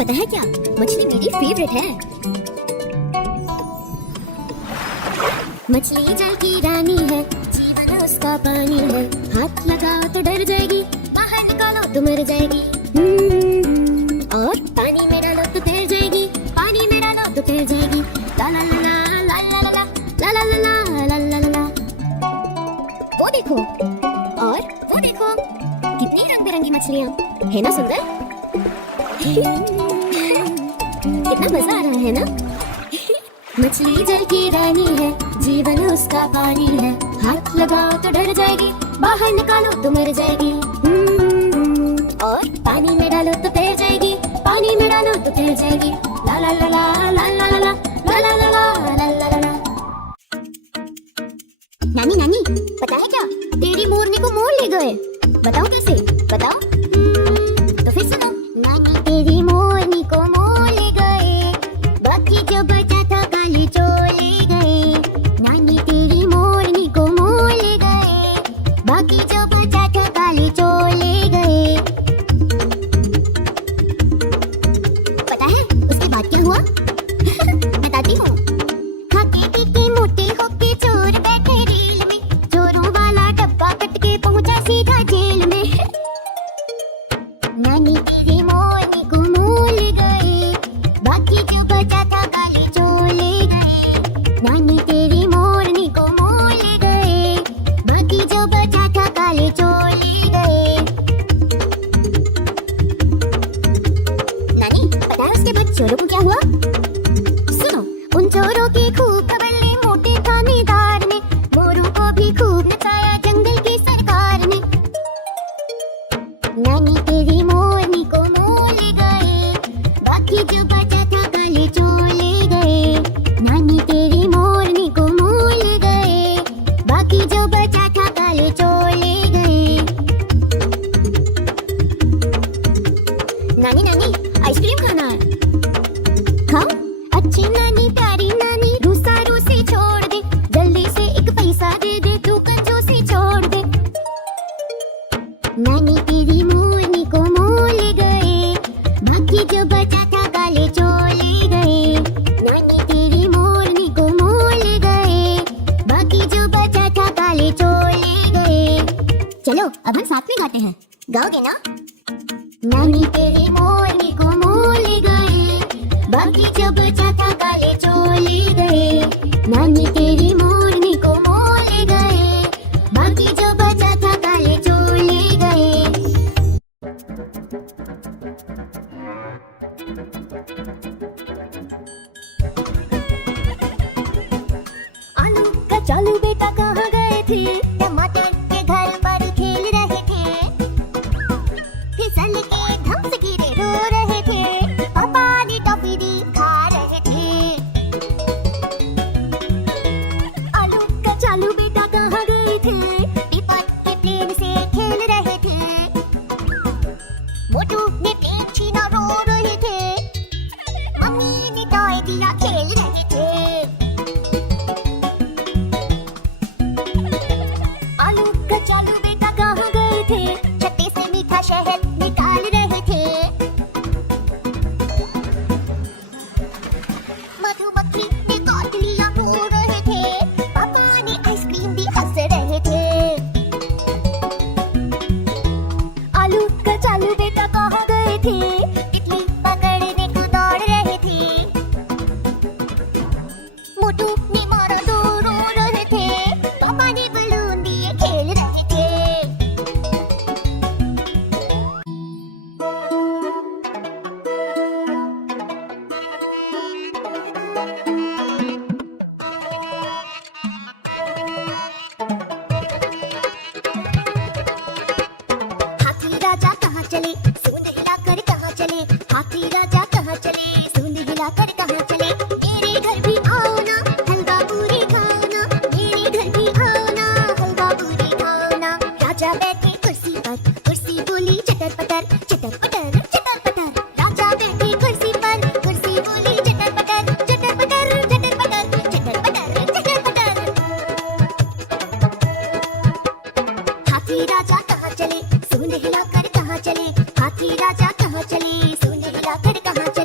पता है क्या, मछली मेरी फेवरेट है। मछली जल की रानी है, जीवन उसका पानी है। हाथ लगाओ तो डर जाएगी, बाहर निकालो तो मर जाएगी। और पानी में डालो तो तैर जाएगी, पानी में डालो तो तैर जाएगी। ला ला ला ला ला ला ला ला ला ला ला ला ला। वो देखो और वो देखो, कितनी रंग बिरंगी मछलियाँ है ना, सुंदर। कितना मजा आ रहा है ना। मछली जल की रानी है, जीवन उसका पानी है। हाथ लगाओ तो डर जाएगी, बाहर निकालो तो मर जाएगी। और पानी में डालो तो तैर जाएगी, पानी में डालो तो तैर जाएगी। ला ला ला ला ला ला ला ला ला ला ला ला ला ला। नानी नानी, पता है क्या, तेरी मोरनी को मोर ले गए। बताओ कैसे, बताओ। तो फिर सुनो। नानी तेरी मोरनी को मोर ले गए, बाकी जो बचा था काले चोर ले गए। नानी तेरी मोरनी को मोर ले गए, बाकी जो बचा था काले चोर ले गए। पता है उसके बाद क्या हुआ? बताती हूँ। खाते पीते मोटे होके चोर बैठे रेल में, चोरों वाला डब्बा कट के पहुंचा सीधा जेल में। नानी तेरी मोरनी को मोर ले गए, बाकी जो बचा था काले चोर ले गए। नानी तेरी मोरनी को मोर ले गए, बाकी जो बचा था काले चोर ले गए। नानी पता है उसके बाद चोरों को क्या हुआ? सुनो। उन चोरों की खूब खबरें मोटे थानेदार ने, मोरों को भी खूब नचाया जंगल की सरकार ने। नानी तेरी मोरनी को मोर ले गए, बाकी जो बचा था काले चोर ले गए। नानी तेरी मोरनी को मोर ले गए, बाकी जो बचा था काले चोर ले गए। नानी नानी, आइसक्रीम खाना है, खाओ। अच्छी नानी प्यारी नानी, रूसा रूसी छोड़ दे, जल्दी से एक पैसा दे दे, तू कंजूसी छोड़ दे। नानी तेरी मोरनी को मोर ले गए, बाकी जो बचा था काले चोर ले गए। नानी तेरी मोरनी को मोर ले गए, बाकी जो बचा था काले चोर ले गए। चलो अब हम साथ में गाते हैं, गाओगे ना? नानी तेरी मोरनी को मोर ले गए, बाकी जो बचा था काले चोर ले गए। नानी तेरी मोरनी को मोर ले गए, बाकी जो बचा था काले चोर ले गए। आलू कचालू बेटा कहाँ गए थे, टमाटर के घर पर खेल रहे थे। फिसल के धम से गिरे रो रहे थे, पापा ने टॉफी दी खा रहे थे। आलू कचालू बेटा कहाँ गए थे, टिपट के प्लेन से खेल रहे थे। मोटू ने प्लेन छीना रो रहे थे, मम्मी ने टॉय दिया खेल रहे थे। आलू कचालू बेटा कहाँ गए थे, छत्ते से मीठा शहद निकाल रहे थे। मधुमक्खी ने काट लिया रो रहे थे, पापा ने आइसक्रीम दी हंस रहे थे। आलू कचालू बेटा कहाँ गए थे, तितली पकड़ने को दौड़ रहे थे। मोटू ने मारा तो रो रहे थे, पापा ने बलून दिए खेल रहे थे। हाथी राजा कहाँ चले, सूंड हिलाकर कहाँ चले। हाथी राजा कहाँ चले, सूंड हिलाकर कहाँ चले। मेरे घर भी आओ ना, हलवा पूरी खाओ ना। मेरे घर भी आओ ना, हलवा पूरी खाओ ना। राजा बैठे कुर्सी पर, कुर्सी बोली चटर पटर, चटर पटर चटर पटर। राजा बैठे कुर्सी पर, कुर्सी बोली चटर पटर, चटर पटर चटर पटर, चटर पटर चटर पटर। हाथी राजा कहाँ चले, सूंड हिलाकर कहाँ चले। हाथी राजा कहाँ चले, सूंड हिलाकर कहाँ चले।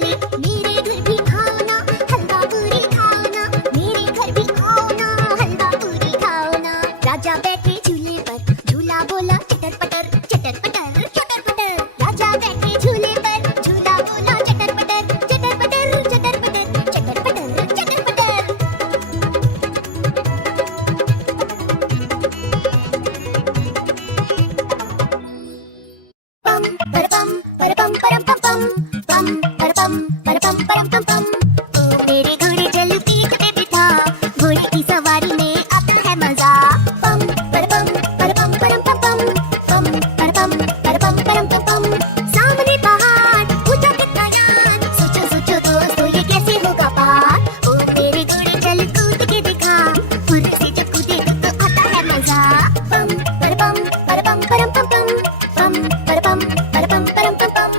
परम पम पम पम परपम परपम परम पम पम। ओ मेरे घोड़े चल पीठ पे बिठा, घोड़े की सवारी में आता है मजा। पम परपम परपम परम पम पम पम परपम परपम परम पम पम। सामने पहाड़ ऊंचा कितना यार, सोचो सोचो दोस्तों ये कैसे होगा पार। ओ मेरे घोड़े चल कूद के दिखा, खुद से जब कूदे तो आता है मजा। पम परपम परपम परम पम पम पम परपम परपम परम पम पम।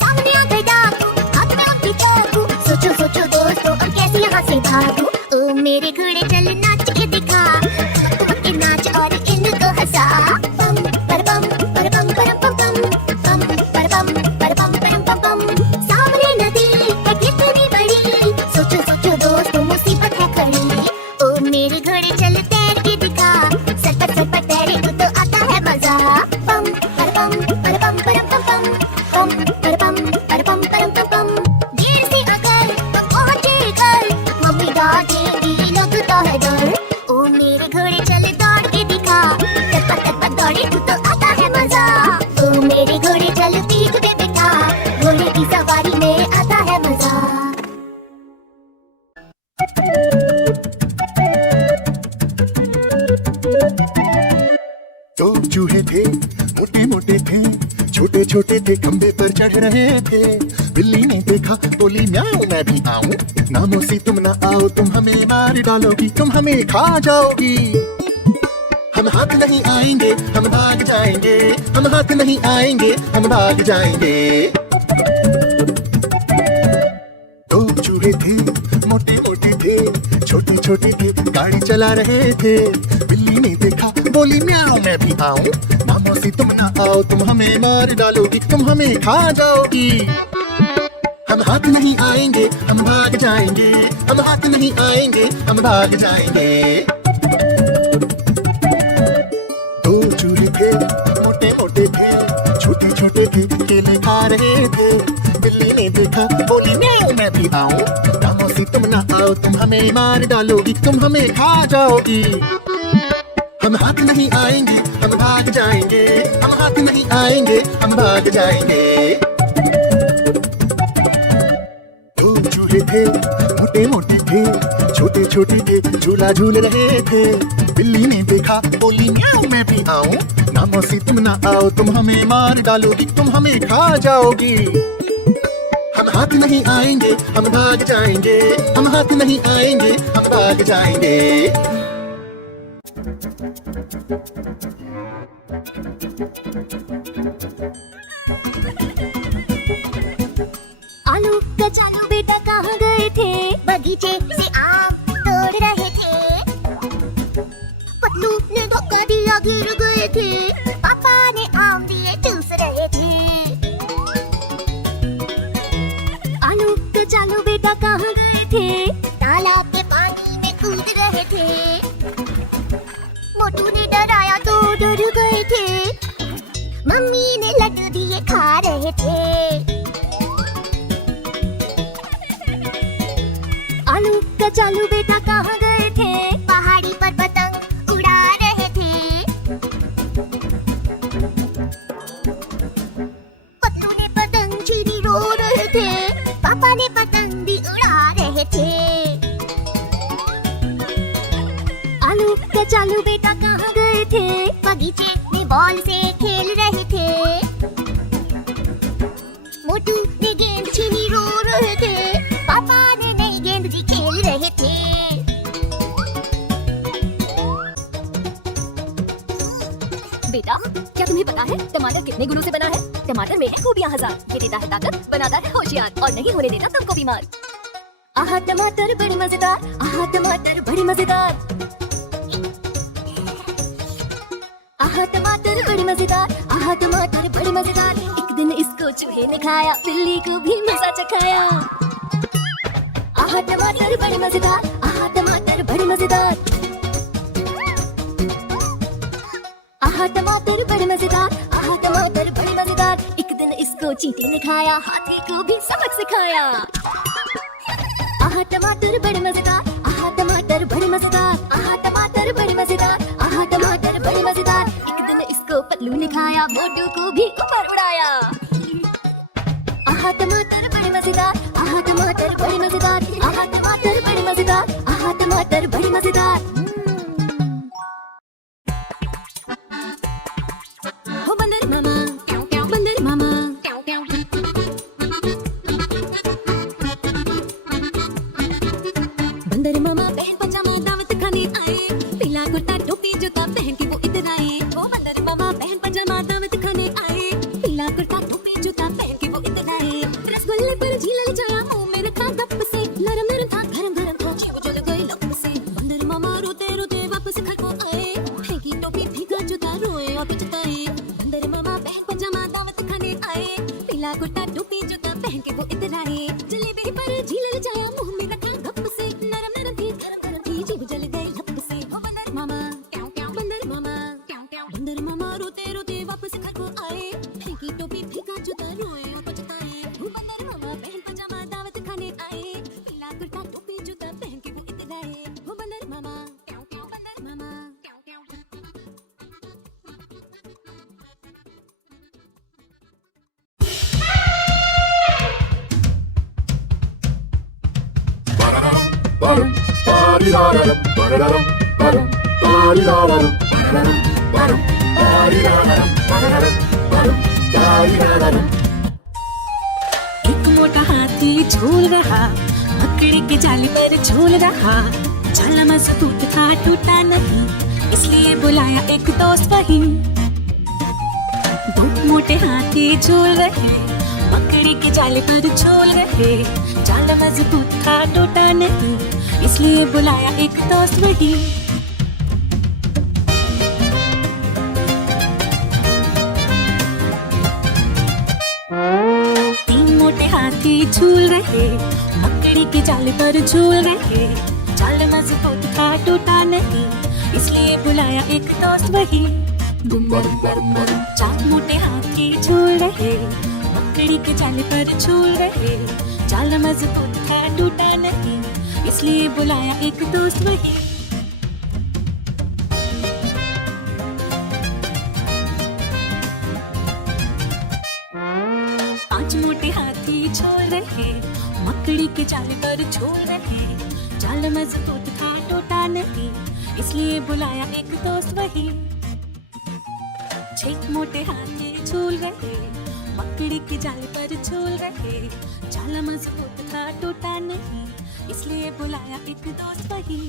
सामने आ गए डाकू, हाथ में अपनी चाकू, सोचो सोचो दोस्तों अब कैसे यहाँ से भागूं। ओ मेरे घोड़े चल नाच के दिखा, तुम के नाच और इनको हंसा। पम परपम परपम परम पम पम पम परपम परपम परम पम पम। सामने नदी है कितनी बड़ी, सोचो सोचो दोस्तों मुसीबत है खड़ी। ओ मेरे घोड़े चल तैर के दिखा, सरपट तैरे तो आता है मजा। पम परपम परपम परम पम पम पम परपम परपम परम पम पम। देर से अगर तुम पहुंचे घर, मम्मी डांटेगी लगता है डर। ओ मेरे घोड़े चल दौड़ के दिखा, टपक दौड़े तो आता है मजा। ओ मेरे घोड़े चल पीठ पे बिठा, घोड़े की सवारी में आता है मजा। तो चूहे थे मोटे मोटे थे, छोटे छोटे थे खंबे पर चढ़ रहे थे। बिल्ली ने देखा बोली म्याऊं मैं भी आऊं, नामों से तुम ना आओ, तुम हमें मार डालोगी, तुम हमें खा जाओगी। हम हाथ नहीं आएंगे हम भाग जाएंगे, हम हाथ नहीं आएंगे हम भाग जाएंगे। दो चूहे थे मोटे मोटे थे, छोटे छोटे थे गाड़ी चला रहे थे। बिल्ली ने देखा बोली म्याऊं मैं भी आऊं, नामों से तुम ना आओ, तुम हमें मार डालोगी, तुम हमें खा जाओगी। हम हाथ नहीं आएंगे हम भाग जाएंगे, हम हाथ नहीं आएंगे हम भाग जाएंगे। दो चूहे थे मोटे मोटे थे, छोटे छोटे थे केले खा रहे थे। बिल्ली ने देखा बोली म्याऊं मैं भी आऊं, नामों से तुम ना आओ, तुम हमें मार डालोगी, तुम हमें खा जाओगी। हम हाथ नहीं आएंगे हम भाग जाएंगे, हम हाथ नहीं आएंगे हम भाग जाएंगे। दो चूहे थे मोटे मोटे थे, छोटे छोटे थे झूला झूल रहे थे। बिल्ली ने देखा बोली म्याऊं मैं भी आऊं, नामों से तुम ना आओ, तुम हमें मार डालोगी, तुम हमें खा जाओगी। हम हाथ नहीं आएंगे हम भाग जाएंगे, हम हाथ नहीं आएंगे हम भाग जाएंगे। आलू कचालू बेटा कहाँ गए थे, बगीचे से आम तोड़ रहे थे। पतलू ने धक्का दिया गिर गए थे, पापा ने आम दिए चूस रहे थे। आलू कचालू बेटा कहाँ गए थे, तालाब के पानी में कूद रहे थे। मोटू ने डराया तो डर गए थे, मम्मी ने लड्डू दिए खा रहे थे। आलू कचालू बेटा कहाँ गए थे, पहाड़ी पर पतंग उड़ा रहे थे। पतलू ने पतंग छीनी रो रहे थे, पापा ने पतंग भी उड़ा रहे थे। आलू कचालू बेटा कहाँ गए थे, बगीचे में बॉल से खेल रहे थे। मोटू ने गेंद छीनी रो रहे थे, पापा ने नई गेंद भी खेल रहे थे। बेटा क्या तुम्हें पता है टमाटर कितने गुणों से बना है? टमाटर में है खूबियां हजार, ये देता है ताकत, बनाता है होशियार और नहीं होने देता तुमको बीमार। आहा टमाटर बड़ी मजेदार, आहा टमाटर बड़ी मजेदार, आहा टमाटर बड़ी मजेदार, आहा टमाटर बड़ी मजेदार। एक दिन इसको चूहे ने खाया, बिल्ली को भी मजा चखाया। आहा टमाटर बड़ी मजेदार, आहा टमाटर बड़ी मजेदार, आहा टमाटर बड़ी मजेदार, आहा टमाटर बड़ी मजेदार। एक दिन इसको चींटी ने खाया, हाथी को भी सबक सिखाया। आहा टमाटर बड़ी मजेदार, आहा टमाटर बड़ी मजेदार, आहा टमाटर बड़ी मजेदार, आहा टमाटर बड़ी मजेदार। एक दिन इसको पतलू ने खाया, मोटू को भी ऊपर उड़ाया। आहा टमाटर बड़े मजेदार, आहा टमाटर बड़े मजेदार, आहा टमाटर बड़े मजेदार, आहा टमाटर बड़े मजेदार। हो बंदर मामा, बंदर मामा। बंदर मामा पहन पजामा दावत खाने आए, पीला कुर्ता टोपी जूता पहन के वो इधर आए। ओ बंदर मामा पहन पजामा दावत खाने आए, पीला कुर्ता टोपी जूता पहन के वो इधर आए। रसगुल्ले पर झीला जाया मुंह में रखा गप से, नरम नरम था गरम गरम था, जीव जल गई लप से। बंदर मामा रोते रोते वापस घर को आए, फेंकी टोपी भीगा जूता रोए और पछताए। बंदर मामा पहन पजामा दावत खाने आए, पीला कुर्ता टोपी जूता पहन के वो इधर आए। जलेबी पर झीला जाया मुंह में रखा गप से, नरम नरम थी गरम गरम थी, जीव जल गई लप से। हो बंदर मामा, बंदर मामा, बंदर मामा रोते रोते वापस घर को आए, फेंकी टोपी भीगा जूता रोए और पछताए। हो बंदर मामा पहन पजामा दावत खाने आए, पीला कुर्ता टोपी जूता पहन के वो इधर आए। हो बंदर मामा, बंदर मामा। एक मोटा हाथी झूल रहा, मकड़ी के जाल पर झूल रहा। जाल मजबूत था टूटा नहीं, इसलिए बुलाया एक दोस्त वही। दो मोटे हाथी झूल रहे, मकड़ी के जाल पर झूल रहे। जाल मजबूत था टूटा नहीं, इसलिए बुलाया एक दोस्त वही। तीन मोटे हाथी झूल रहे, मकड़ी के जाल पर झूल रहे। जाल मजबूत था टूटा नहीं, इसलिए बुलाया एक दोस्त वही। चार मोटे हाथी झूल रहे, मकड़ी के जाल पर झूल रहे। जाल मजबूत था टूटा नहीं, इसलिए बुलाया एक दोस्त वही। पांच मोटे हाथी झूल रहे, मकड़ी के जाल पर झूल रहे। जाल मजबूत था टूटा नहीं, इसलिए बुलाया एक दोस्त वही। छह मोटे हाथी झूल रहे, मकड़ी के जाल पर झूल रहे। जाल मजबूत था टूटा नहीं, इसलिए बुलाया एक दोस्त वही।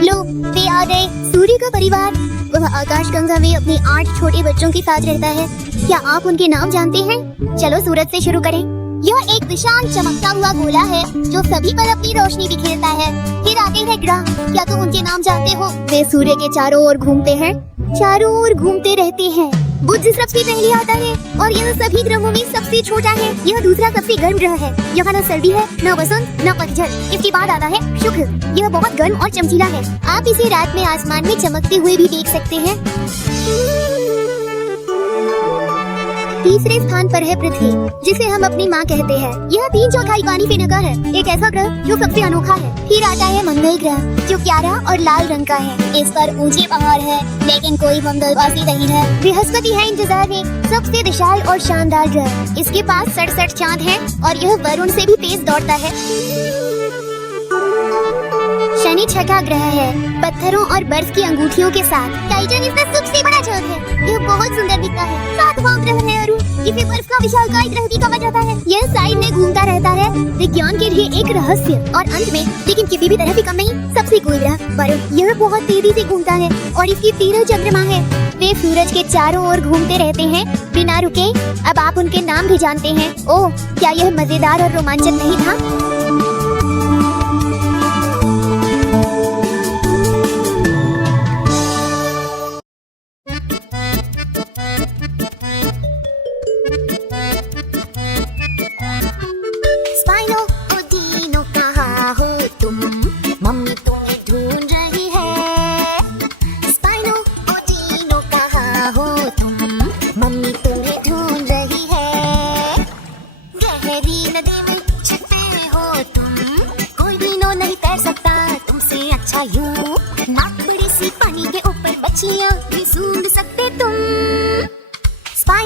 लो, वे आ गए, सूर्य का परिवार। वह आकाशगंगा में अपने 8 छोटे बच्चों के साथ रहता है। क्या आप उनके नाम जानते हैं? चलो सूरज से शुरू करें। यह एक विशाल चमकता हुआ गोला है जो सभी पर अपनी रोशनी बिखेरता है। फिर आते हैं ग्रह। क्या तुम उनके नाम जानते हो? वे सूर्य के चारों ओर घूमते हैं, चारों ओर घूमते रहते हैं। बुध सबसे पहले आता है और यह सभी ग्रहों में सबसे छोटा है। यह दूसरा सबसे गर्म ग्रह है। यहाँ न सर्दी है, न वसंत, न पतझड़। इसके बाद आता है शुक्र। यह बहुत गर्म और चमकीला है। आप इसे रात में आसमान में चमकते हुए भी देख सकते हैं। तीसरे स्थान पर है पृथ्वी, जिसे हम अपनी माँ कहते हैं। यह 3/4 पानी पे ढका है, एक ऐसा ग्रह जो सबसे अनोखा है। फिर आता है मंगल ग्रह, जो प्यारा और लाल रंग का है। इस पर ऊंचे पहाड़ है, लेकिन कोई मंगलवासी नहीं है। बृहस्पति है इंतजार में, सबसे विशाल और शानदार ग्रह। इसके पास 67 चांद हैं और यह वरुण से भी तेज दौड़ता है। शनि छठा ग्रह है, पत्थरों और बर्फ की अंगूठियों के साथ। टाइटन इसका सबसे बड़ा चांद है। यह बहुत सुंदर दिखता है। 7वां ग्रह है अरु, इसे बर्फ का विशालकाय ग्रह भी कहा जाता है। यह साइड में घूमता रहता है, विज्ञान के लिए एक रहस्य। और अंत में, लेकिन किसी भी तरह भी कम नहीं, सबसे कोई ग्रह वरुण। यह बहुत तेजी से घूमता है और इसकी 13 चंद्रमा है। वे सूरज के चारों ओर घूमते रहते हैं बिना रुके। अब आप उनके नाम भी जानते हैं। ओह, क्या यह मजेदार और रोमांचक नहीं था?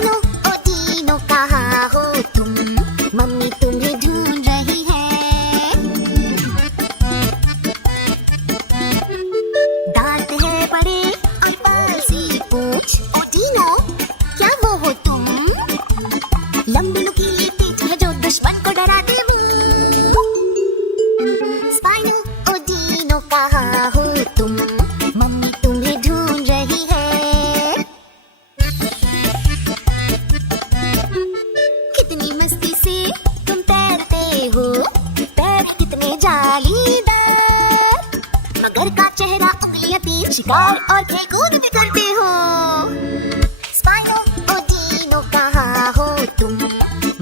स्पाइनो ओ डीनो कहाँ हो तुम, मम्मी तुम्हें ढूंढ रही है। दांत है बड़े और बाल सी पूंछ, ओ डीनो क्या वो हो तुम, लंबी नुकीली पीठ है जो दुश्मन को डराती हूँ। स्पाइनो ओ डीनो कहाँ हो तुम, मम्मी तुम्हें ढूंढ रही है। कितनी मस्ती से तुम तैरते हो, पैर कितने जालीदार, मगर का चेहरा उंगलियां तीर, शिकार और खेल-कूद भी करते हो। स्पाइनो ओ डीनो कहाँ हो तुम,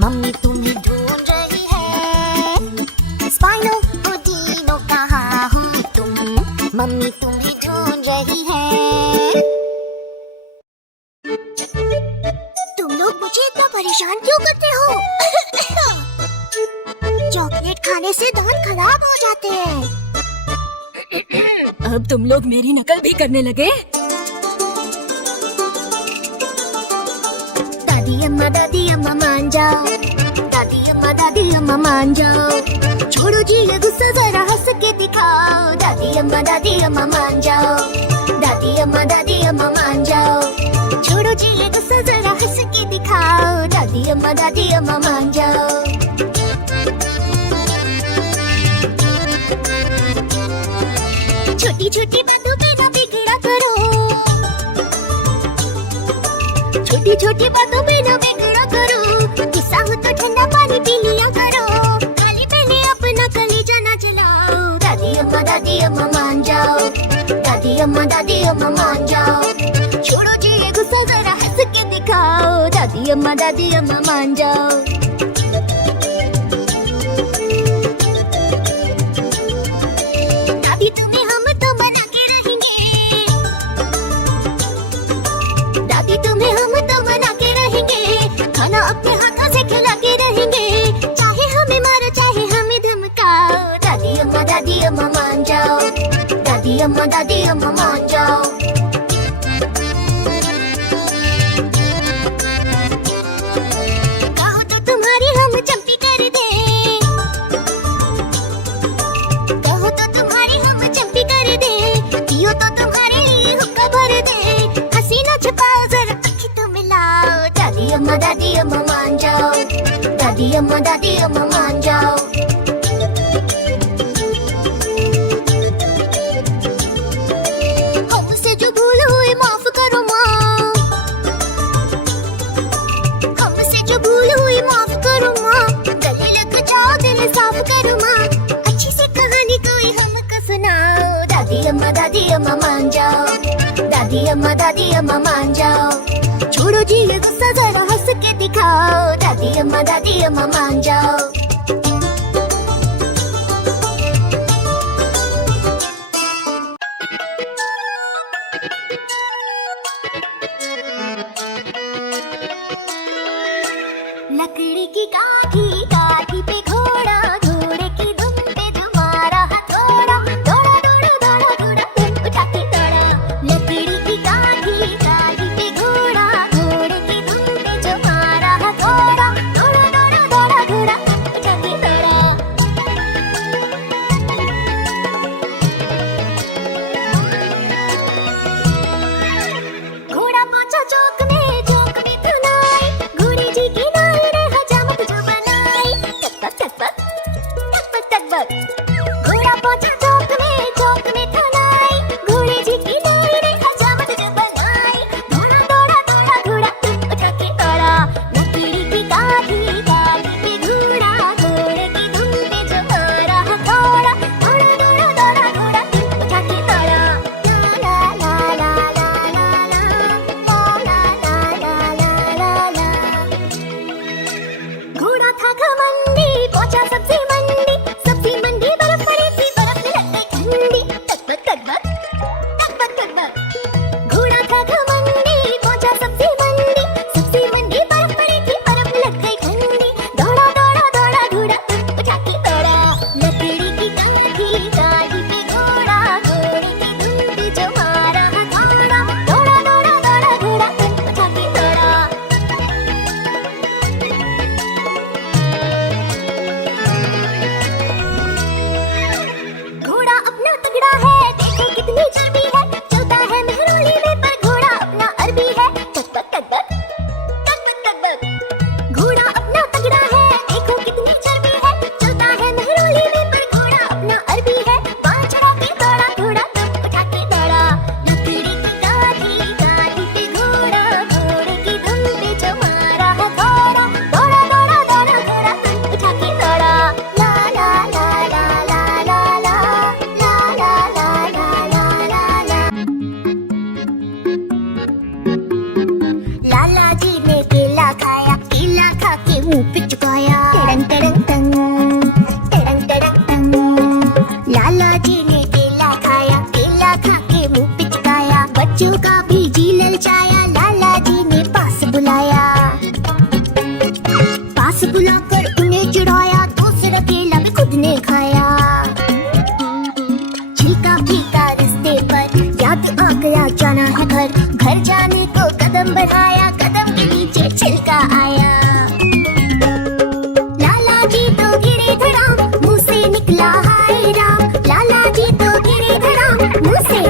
मम्मी तुम्हें ढूंढ रही है। स्पाइनो ओ डीनो कहाँ हो तुम, मम्मी तुम्हें ढूंढ रही है। तुम लोग मुझे इतना परेशान क्यों करते हो? चॉकलेट खाने से दांत खराब हो जाते हैं। अब तुम लोग मेरी नकल भी करने लगे। दादी अम्मा मान जाओ, दादी अम्मा मान जाओ, छोड़ो जी ये गुस्सा जरा हंस के दिखाओ। दादी अम्मा मान जाओ, दादी अम्मा मान जाओ, छोड़ो जी ये गुस्सा जरा हंस के दिखाओ। दादी अम्मा मान जाओ। छोटी छोटी बातों पे ना बिगड़ा करो, छोटी छोटी बातों पे ना बिगड़ा करो, गुस्सा हो तो ठंडा पानी पी लिया करो, खाली पहले अपना कलेजा ना जलाओ। दादी अम्मा मान जाओ, दादी अम्मा मान जाओ, छोड़ो जी ये गुस्सा जरा हंस के दिखाओ। दादी अम्मा मान जाओ। दादी तुम्हें हम तो बना के रहेंगे, दादी तुम्हें हम तो बना के रहेंगे, खाना अपने हाथों से खिला के रहेंगे, चाहे हमें मारो चाहे हमें धमकाओ। दादी अम्मा मान जाओ, दादी अम्मा मान जाओ। कहो तो तुम्हारी हम चंपी कर दे, कहो तो तुम्हारी हम चंपी कर दे, पियो तो तुम्हारे लिए हुक्का भर दे, हसीना छुपाओ जरा आँखें तो मिलाओ। दादी अम्मा मान जाओ, दादी अम्मा मान जाओ। हमसे जो भूल हुई माफ करो माँ, हमसे जो भूल हुई माफ करो माँ, गले लग जाओ दिल साफ करो माँ, अच्छी सी कहानी कोई हमको सुनाओ। दादी अम्मा मान जाओ, दादी अम्मा मान जाओ, छोड़ो जी ये गुस्सा जरा हंस के दिखाओ। दादी अम्मा मान जाओ। लकड़ी की काठी काठी पे घोड़ा, घोड़े की दुम पे तुम्हारा हथौड़ा, दौड़ा दौड़ा दौड़ा दौड़ा दुम उठा के दौड़ा। लकड़ी की काठी काठी पे घोड़ा, घोड़े की दुम पे तुम्हारा हथौड़ा, दौड़ा दौड़ा दौड़ा दौड़ा दुम उठा के दौड़ा। घोड़ा पहुंचा चौक में धुनाई, घोड़े जी की नाई ने हजामत जो बनाई।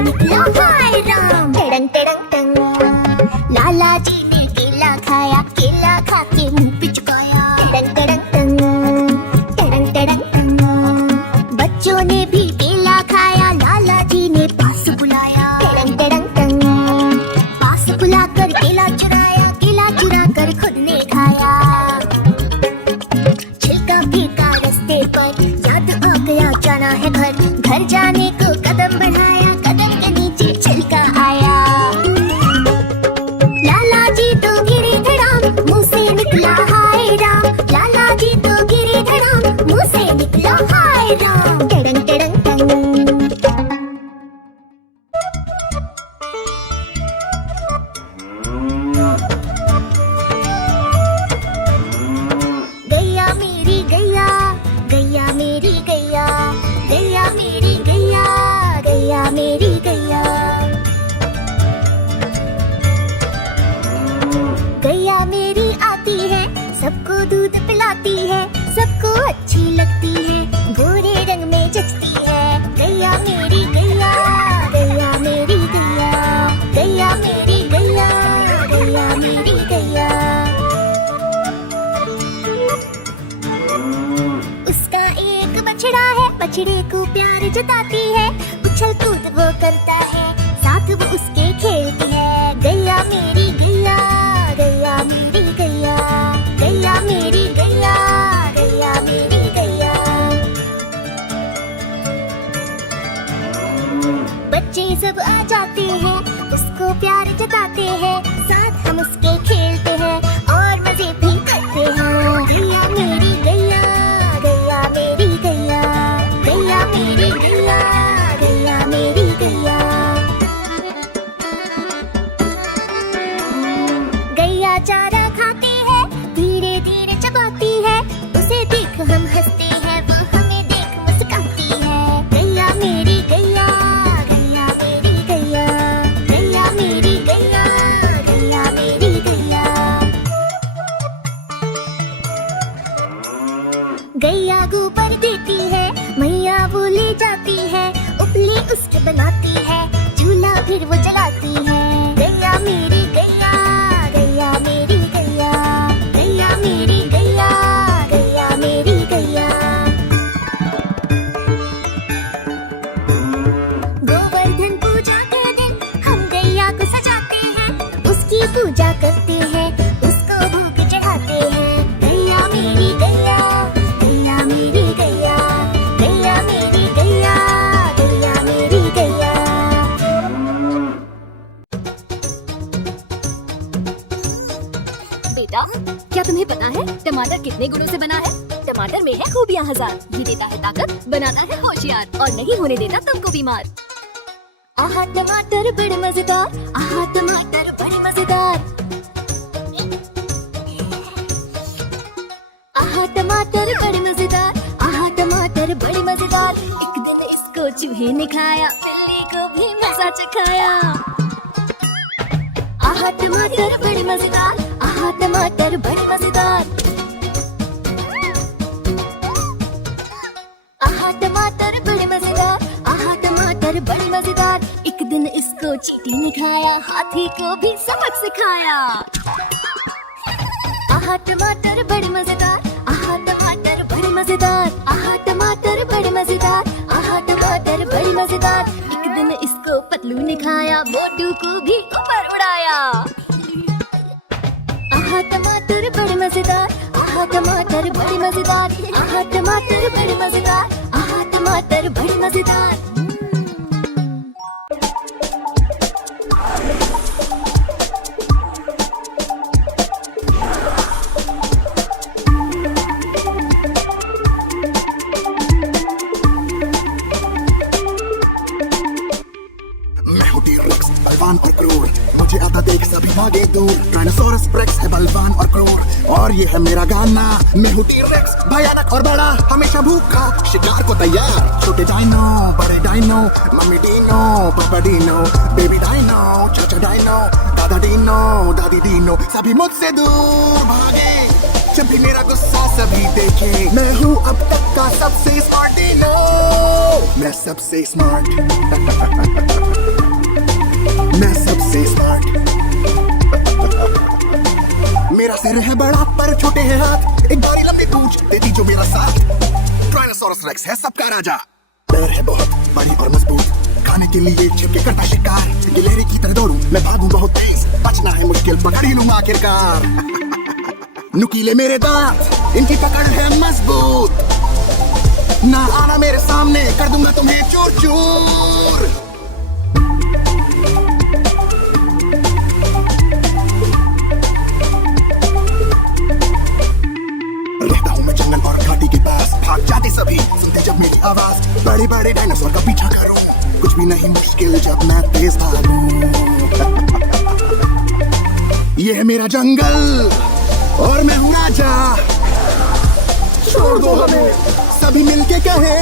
निकला हाय राम। टेड़ंग टेड़ंग टंग, लाला जी ने केला खाया, केला खा के मुंह पे चुकाया। टेड़ंग टेड़ंग टंग, टेड़ंग टेड़ंग टंग, बच्चों ने भी केला खाया, लाला जी ने पास बुलाया। टेड़ंग टेड़ंग टंग, पास बुलाकर केला चुराया, केला चुरा कर खुद ने खाया। छिलका फेंका रास्ते पर, याद आ गया जाना है घर। घर जाने को कदम बढ़ाया, कदम के नीचे छिलका आया। लाला जी तो गिरे धड़ाम, मुंह से निकला हाय राम। लाला जी तो गिरे धड़ाम, मुंह से निकला हाय राम। टेड़ंग टेड़ंग टंग, गैया मेरी गैया, गैया मेरी गैया, गैया मेरी गैया, गैया मेरी गैया। गैया मेरी आती है, सबको दूध पिलाती है, सबको अच्छी लगती है, गोरे रंग में जचती है। गैया मेरी गैया, गैया मेरी गैया, गैया मेरी गैया, गैया मेरी गैया। उसका एक बछड़ा है, बछड़े को प्यार जताती है, उछल कूद वो करता है, साथ वो उसके खेलती है। गैया मेरी गैया, गैया मेरी गैया, गैया मेरी गैया, गैया मेरी गैया। बच्चे सब आ जाते हैं, उसको प्यार जताते हैं, साथ हम उसके खेलते हैं और मजे भी करते हैं। गैया मेरी गैया, गैया मेरी गैया, गैया मेरी गैया, गैया मेरी गैया। गैया चारा खाती है, धीरे धीरे चबाती है, उसे देख हम हंसते हैं, वो हमें देख मुस्कुराती है। गैया मेरी गैया, गैया मेरी गैया, गैया मेरी गैया, गैया मेरी गैया। गैया गोबर देती है, मैया वो ले जाती है, उपली उसके बनाती है, चूल्हा फिर वो जलाती है। गैया मेरी गैया, गैया मेरी गैया, गैया मेरी गैया, गैया मेरी गैया। गोवर्धन पूजा के दिन हम गैया को सजाते हैं, उसकी पूजा करते हैं, उसको भोग चढ़ाते हैं। गैया मेरी गैया, गैया मेरी गैया, गैया मेरी गैया, गैया मेरी गैया। बेटा, क्या तुम्हें पता है टमाटर कितने गुणों से बना है? टमाटर में है खूबियां हजार, ये देता है ताकत, बनाता है होशियार और नहीं होने देता तुमको बीमार। आहा टमाटर बड़े मजेदार, आहा टमाटर बड़े मजेदार। आहा टमाटर बड़े मजेदार, आहा टमाटर बड़े मजेदार। एक दिन इसको चूहे ने खाया, बिल्ली को भी मजा चखाया। आहा टमाटर बड़े मजेदार, आहा टमाटर बड़े मजेदार। आहा टमाटर बड़े मजेदार, आहा टमाटर बड़े मजेदार। एक दिन इसको चींटी ने खाया, हाथी को भी सबक सिखाया। आहा टमाटर बड़े मजेदार, आहा टमाटर बड़े मजेदार। आहा टमाटर बड़े मजेदार, आहा टमाटर बड़े मजेदार। एक दिन इसको पतलू ने खाया, मोटू को भी ऊपर उड़ाया। आहा टमाटर बड़े मजेदार, आहा टमाटर बड़े मजेदार। आहा टमाटर बड़े मजेदार, आहा टमाटर बड़े मजेदार। मैं हूँ T-Rex, बलवान और क्रूर, मुझे आता देख सभी भागे दूर। डायनासोरस रेक्स है बलवान और क्रूर, और ये है मेरा गाना। मैं हूँ T-Rex, भयानक और बड़ा, हमेशा भूखा, शिकार को तैयार। छोटे डायनो, बड़े डायनो, मम्मी डीनो, पापा डीनो, बेबी डायनो, चाचा डायनो, दादा डीनो, दादी डीनो, सभी मुझसे दूर भागे जब भी मेरा गुस्सा सभी देखे। मैं हूँ अब तक का सबसे स्मार्ट डीनो, मैं सबसे स्मार्ट। मैं सबसे स्मार्ट। मेरा सिर है बड़ा पर छोटे हैं हाथ, एक बारी लंबी पूंछ देती जो मेरा साथ। ट्रायनासोरस रेक्स है सबका राजा, पैर है बहुत बड़ी और मजबूत, खाने के लिए छिपके करता शिकार। गिलहरी की तरह दौड़ूं मैं, भागूं बहुत तेज, बचना है मुश्किल पकड़ ही लूं आखिरकार। नुकीले मेरे दांत, इनकी पकड़ है मजबूत, ना आना मेरे सामने, कर दूंगा तुम्हें चूर चूर। रहता हूँ मैं जंगल और घाटी के पास, भाग जाते सभी सुनते जब मेरी आवाज। बड़े बड़े डायनासोर का पीछा करूं, कुछ भी नहीं मुश्किल जब मैं तेज भागूं। ये है मेरा जंगल और मैं हूँ राजा, छोड़ दो हमें सभी मिलके कहे।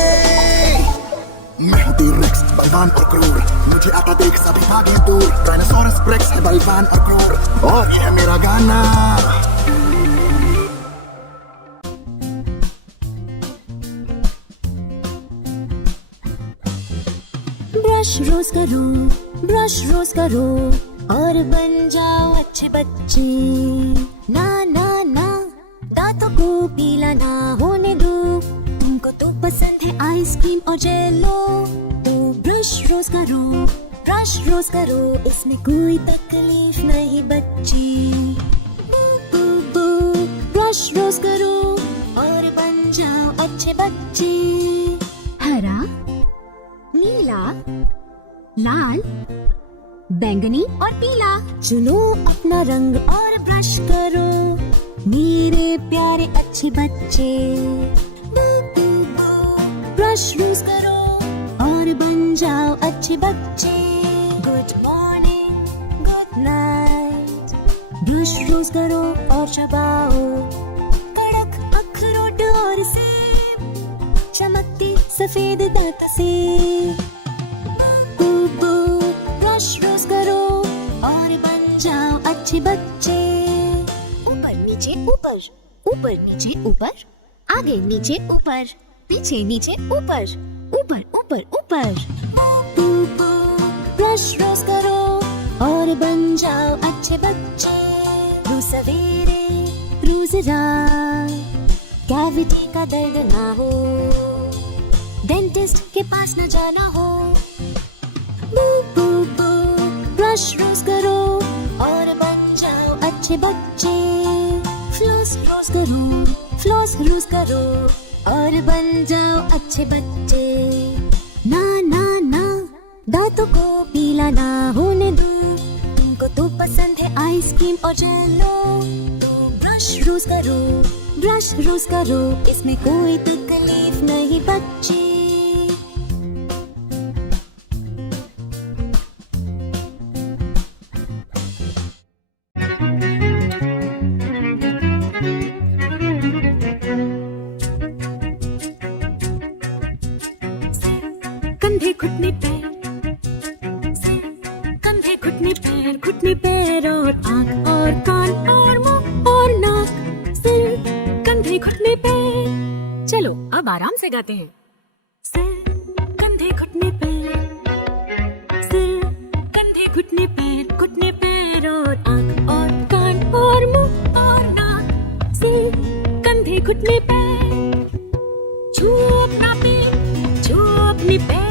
मैं हूँ टी-रेक्स बलवान और क्रूर, मुझे आता देख सभी भागे दूर। ट्रायनासोरस रेक्स है बलवान और क्रूर, और ये है मेरा गाना। ब्रश रोज करो, ब्रश रोज करो और बन जाओ अच्छे बच्चे। ना ना ना, दांतों को पीला ना होने दो, तुमको तो पसंद है आइसक्रीम और जेलो। तो ब्रश रोज करो, ब्रश रोज करो, इसमें कोई तकलीफ नहीं बच्ची। बू बू बू, ब्रश रोज करो और बन जाओ अच्छे बच्चे। हरा, नीला, लाल, बैंगनी और पीला, चुनो अपना रंग और ब्रश करो मेरे प्यारे अच्छे बच्चे। बू बू बू, ब्रश रोज करो और बन जाओ अच्छे बच्चे। Good morning, good night, brush रोज करो और चबाओ कड़क अखरोट और सेब, चमकती सफेद दांतों से। बू बू, ब्रश रोज करो और बन जाओ अच्छे बच्चे। ऊपर नीचे ऊपर, ऊपर नीचे ऊपर, आगे नीचे ऊपर, पीछे नीचे ऊपर, ऊपर ऊपर ऊपर। बू बू, ब्रश रोज करो और बन जाओ अच्छे बच्चे। रोज सवेरे रोज रात, कैविटी का दर्द ना हो, डेंटिस्ट के पास न जाना हो। बू बू बू, ब्रश रोज करो और बन जाओ अच्छे बच्चे। फ्लॉस रोज करो, फ्लॉस रोज करो और बन जाओ अच्छे बच्चे। ना ना ना, दांतों को पीला ना होने दो, तुमको तो पसंद है आइसक्रीम और जेलो। तो ब्रश रोज करो, ब्रश रोज करो, इसमें कोई तकलीफ नहीं बच्चे। कंधे घुटने पैर, कंधे घुटने पैर, घुटने पैर और आँख और कान और मुंह और नाक, सिर कंधे घुटने पैर। चलो अब आराम से गाते हैं। सिर कंधे घुटने पैर, सिर कंधे घुटने पैर, घुटने पैर और आँख और कान और मुंह और नाक, सिर कंधे घुटने पैर। छुओ अपना पैर, छुओ अपने पैर,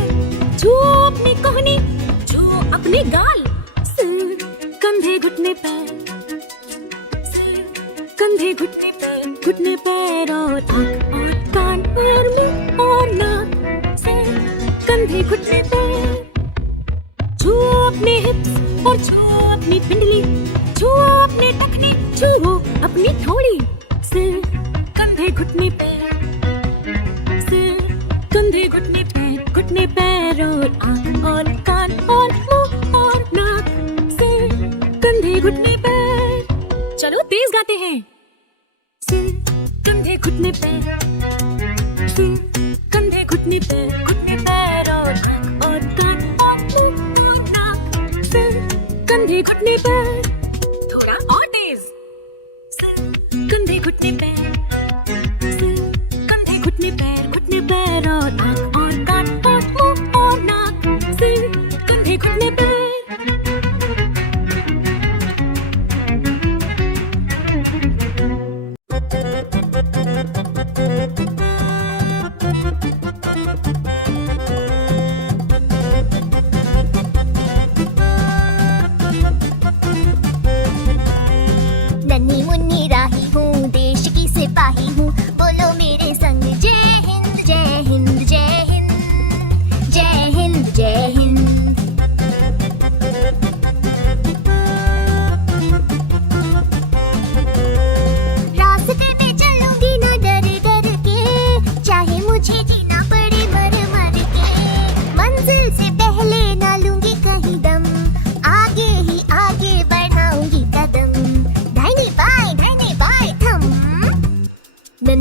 छुओ अपनी कोहनी, छुओ अपने गाल। सिर कंधे घुटने पैर, सिर कंधे घुटने पैर, घुटने पैर और आँख और कान और मुंह और नाक, सिर कंधे घुटने पैर। छुओ अपने हिप्स और छुओ अपनी पिंडली, छुओ अपने टखने, छुओ अपनी थोड़ी। सिर कंधे घुटने पैर, सिर कंधे घुटने पैर, घुटने पैर और आँख और कान और मुंह और नाक, सिर कंधे घुटने पैर। चलो तेज गाते हैं। सिर कंधे घुटने पैर, सिर कंधे घुटने पैर, घुटने पैर और आँख और कान और मुंह और नाक, सिर कंधे घुटने पैर। थोड़ा और तेज। सिर कंधे घुटने पैर, सिर कंधे घुटने पैर, घुटने पैर और आँख और कान और मुंह और नाक, सिर कंधे घुटने पैर।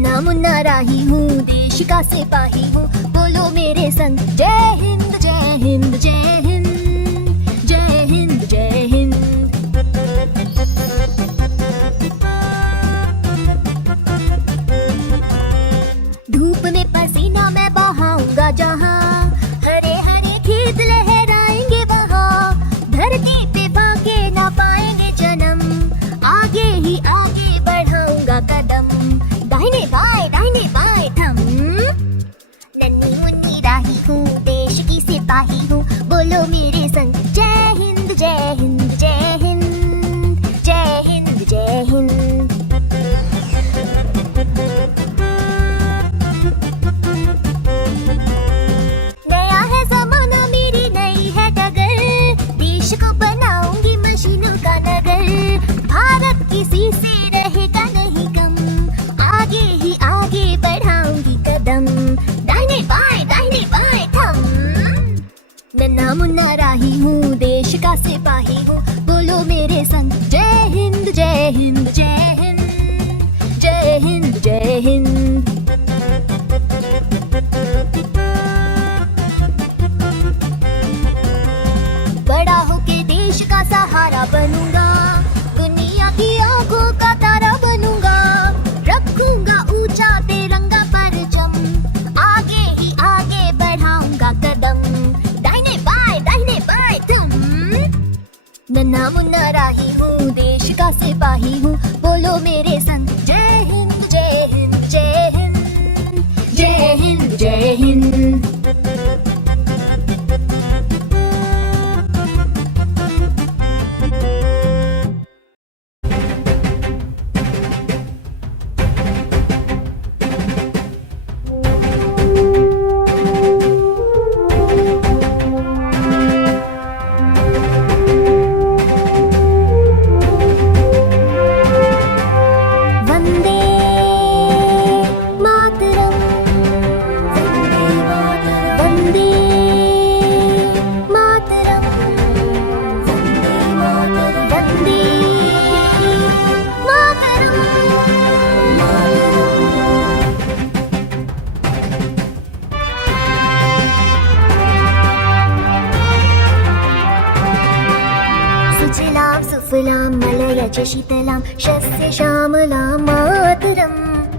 नन्हा मुन्ना राही हूँ, देश का सिपाही हूँ, बोलो मेरे संग जय हिंद जय हिंद जय हिंद जय हिंद जय हिंद। धूप में पसीना मैं बहाऊंगा जहाँ, हरे हरे खेत लहराएंगे वहाँ, धरती पे बाके ना पाएंगे जन्म, आगे ही आगे बढ़ाऊंगा कदम, दाहिने बाएं थम। नन्ही मुन्नी राही हूँ, देश की सिपाही हूँ, बोलो मेरे संग जय हिंद जय हिंद जय हिंद जय हिंद जय हिंद। नया है जमाना मेरी नई है डगर, देश को बनाऊंगी मशीनों का नगर, भारत किसी से रहेगा नहीं कम, आगे ही आगे बढ़ाऊंगी कदम, दाहिने बाएं थम। नन्हा मुन्ना राही हूँ, देश का सिपाही हूँ, बोलो मेरे संग जय हिंद जय हिंद जय हिंद जय हिंद जय हिंद। बड़ा होके देश का सहारा बनूंगा, दुनिया की आंखों का तारा बनूंगा, रखूंगा ऊंचा तिरंगा परचम, आगे ही आगे बढ़ाऊंगा कदम, दाहिने बाएं थम। नन्हा मुन्ना राही हूँ, देश का सिपाही हूँ, बोलो मेरे संग जय हिंद जय हिंद जय हिंद जय हिंद जय हिंद। सुफलां मलयज शीतलां शस्य श्यामलां मातरम्,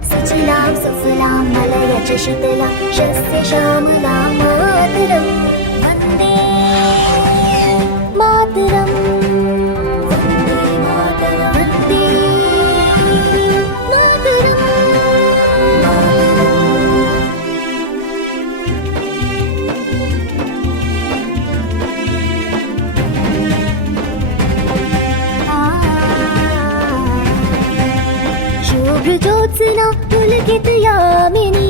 सुजलां सुफलां मलयज शीतलां शस्य श्यामलां मातरम्, वन्दे मातरम् वन्दे मातरम् वन्दे मातरम्। शुभ्रज्योत्स्ना पुलकित यामिनी,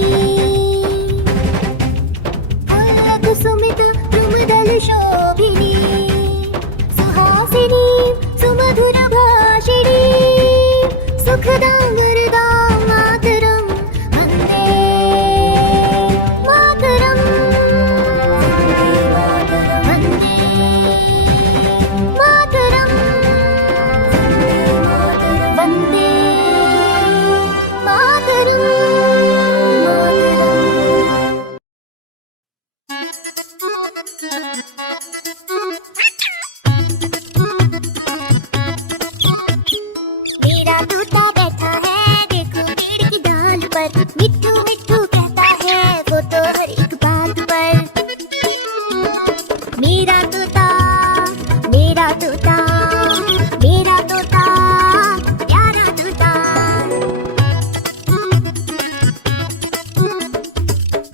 कुसुमित द्रुमदल शोभिनी, सुहासिनी सुमधुर भाषिणी, सुखदां वरदां मातरम् वन्दे मातरम् वन्दे मातरम् वन्दे मातरम्। मेरा तोता बैठा है देखो पेड़ की डाल पर, मिट्ठू मिट्ठू कहता है वो तो हर एक बात पर। मेरा तोता मेरा तोता मेरा तोता प्यारा तोता,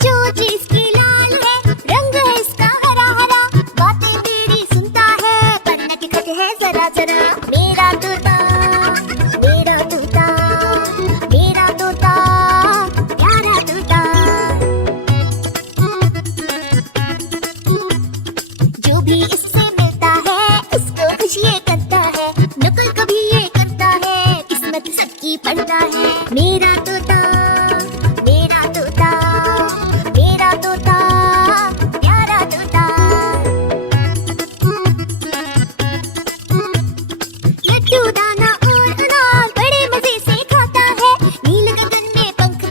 चोंच इसकी लाल है रंग है इसका हरा हरा, बातें मेरी सुनता है पर नटखट है जरा जरा। मेरा तोता मेरा तोता मेरा तोता प्यारा तोता, जो भी इससे मिलता है उसको खुश ये करता है, नकल कभी ये करता है किस्मत सबकी पढ़ता है। मेरा तोता मेरा तोता मेरा तोता प्यारा तोता, लड्डू दाना और अनार बड़े मजे से खाता है, नील गगन में पंख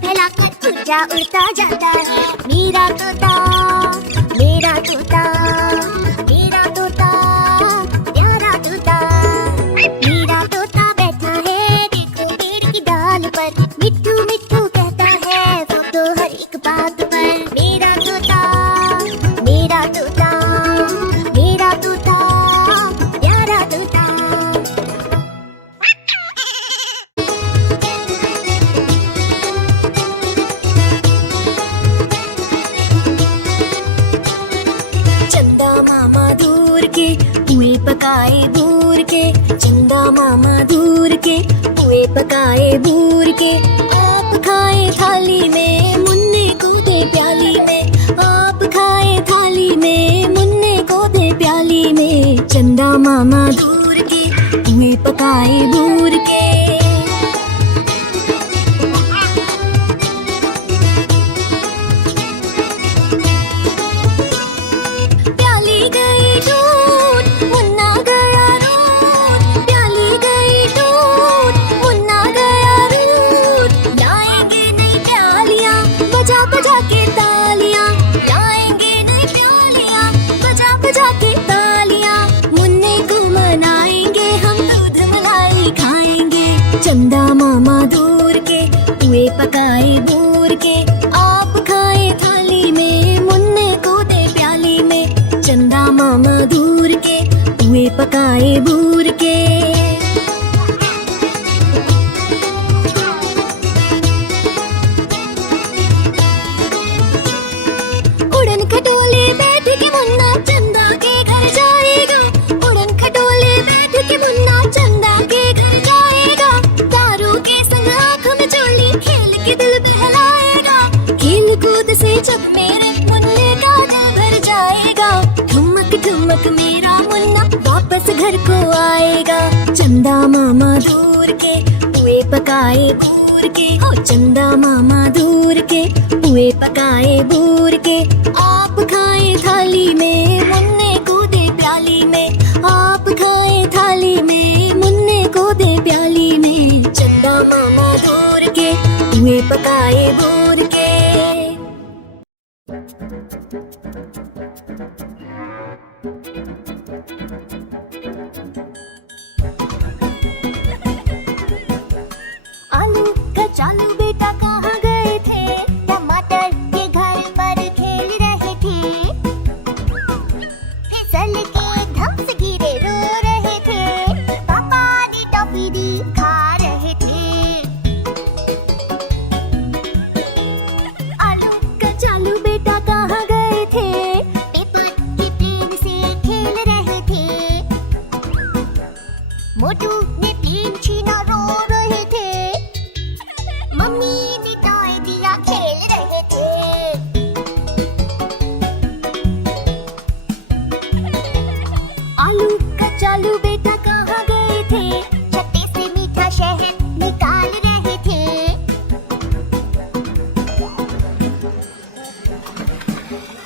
उड़ता उड़ता जाता है मेरा तोता, मेरा तोता, मेरा तोता, प्यारा तोता। मेरा तोता बैठा है देखो पेड़ की डाल पर, मिट्ठू मिट्ठू कहता है वो तो हर एक बात पर। मेरा तोता, मेरा तोता, मेरा तोता, प्यारा तोता। चंदा मामा दूर के पुए पकाए बूर के, चंदा मामा दूर के पुए पकाए बूर के। आप खाए थाली में मुन्ने को दे प्याली में, आप खाए थाली में मुन्ने को दे प्याली में। चंदा मामा दूर के पुए पकाए बूर के। प्याली गई दूध मुन्ना गया दूध, प्याली गई दूध मुन्ना गया दूध। लाएंगे नई प्यालियां बजा बजा के तालियां, लाएंगे नई प्यालियां बजा बजा के तालियां। मुन्ने को मनाएंगे हम दूध मलाई खाएंगे। चंदा मामा दूर के पुए पकाए बूर के। आप खाए थाली में मुन्ने को दे प्याली में। चंदा मामा दूर के पुए पकाए बूर के। उड़न खटोले बैठ के मुन्ना चंदा के घर जाएगा, उड़न खटोले बैठ के मुन्ना चंदा के घर जाएगा। तारों के संग आँख में चोली खेल के दिल बहलाएगा, खेल कूद से जब मेरे मुन्ने का दिल भर जाएगा। ठुमक ठुमक मेरा मुन्ना वापस घर को आएगा। चंदा मामा दूर के पुए पकाए बूर के, हो चंदा मामा दूर के पुए पकाए बूर के। आप खाए थाली में मुन्ने को दे प्याली में, आप खाए थाली में मुन्ने को दे प्याली में। चंदा मामा दूर के पुए पकाए बूर के। आलू कचालू बेटा कहाँ गए थे, टमाटर के घर पर खेल रहे थे। फिसल के धम से गिरे रो रहे थे, पापा ने टॉफी दी खा रहे थे। आलू कचालू बेटा कहाँ गए थे, पेपर की पेन से खेल रहे थे। मोटू ने पेन छीना रो रहे थे, मम्मी ने टॉय दिया खेल रहे थे। आलू कचालू बेटा कहाँ गए थे, छत्ते से मीठा शहद निकाल रहे थे।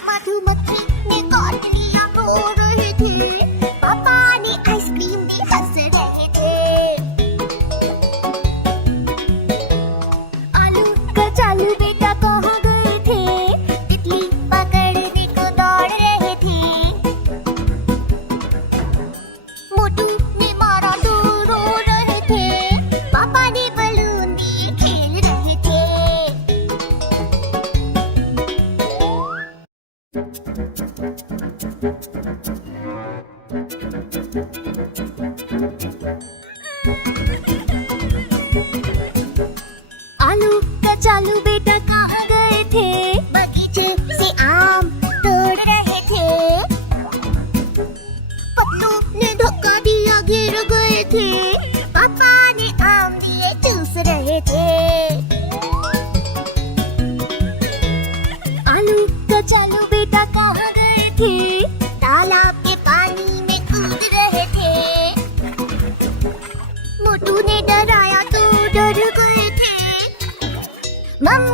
मधुमक्खी ने काट लिया रो रहे थे, पापा ने आइसक्रीम दी हंस रहे थे। आलू कचालू बेटा कहाँ गए थे, तितली पकड़ने को दौड़ रहे थे। मोटू ने मारा तो रो रहे थे, पापा ने बलून दिए खेल रहे थे। आलू कचालू बेटा कहाँ गए थे, बगीचे से आम तोड़ रहे थे। पप्पू ने धक्का दिया गिर गए थे, पापा ने आम दिए चूस रहे थे। आलू कचालू बेटा कहाँ गए थे, तालाब के पानी में कूद रहे थे। मोटू ने डराया तो डर गए थे, मम्मी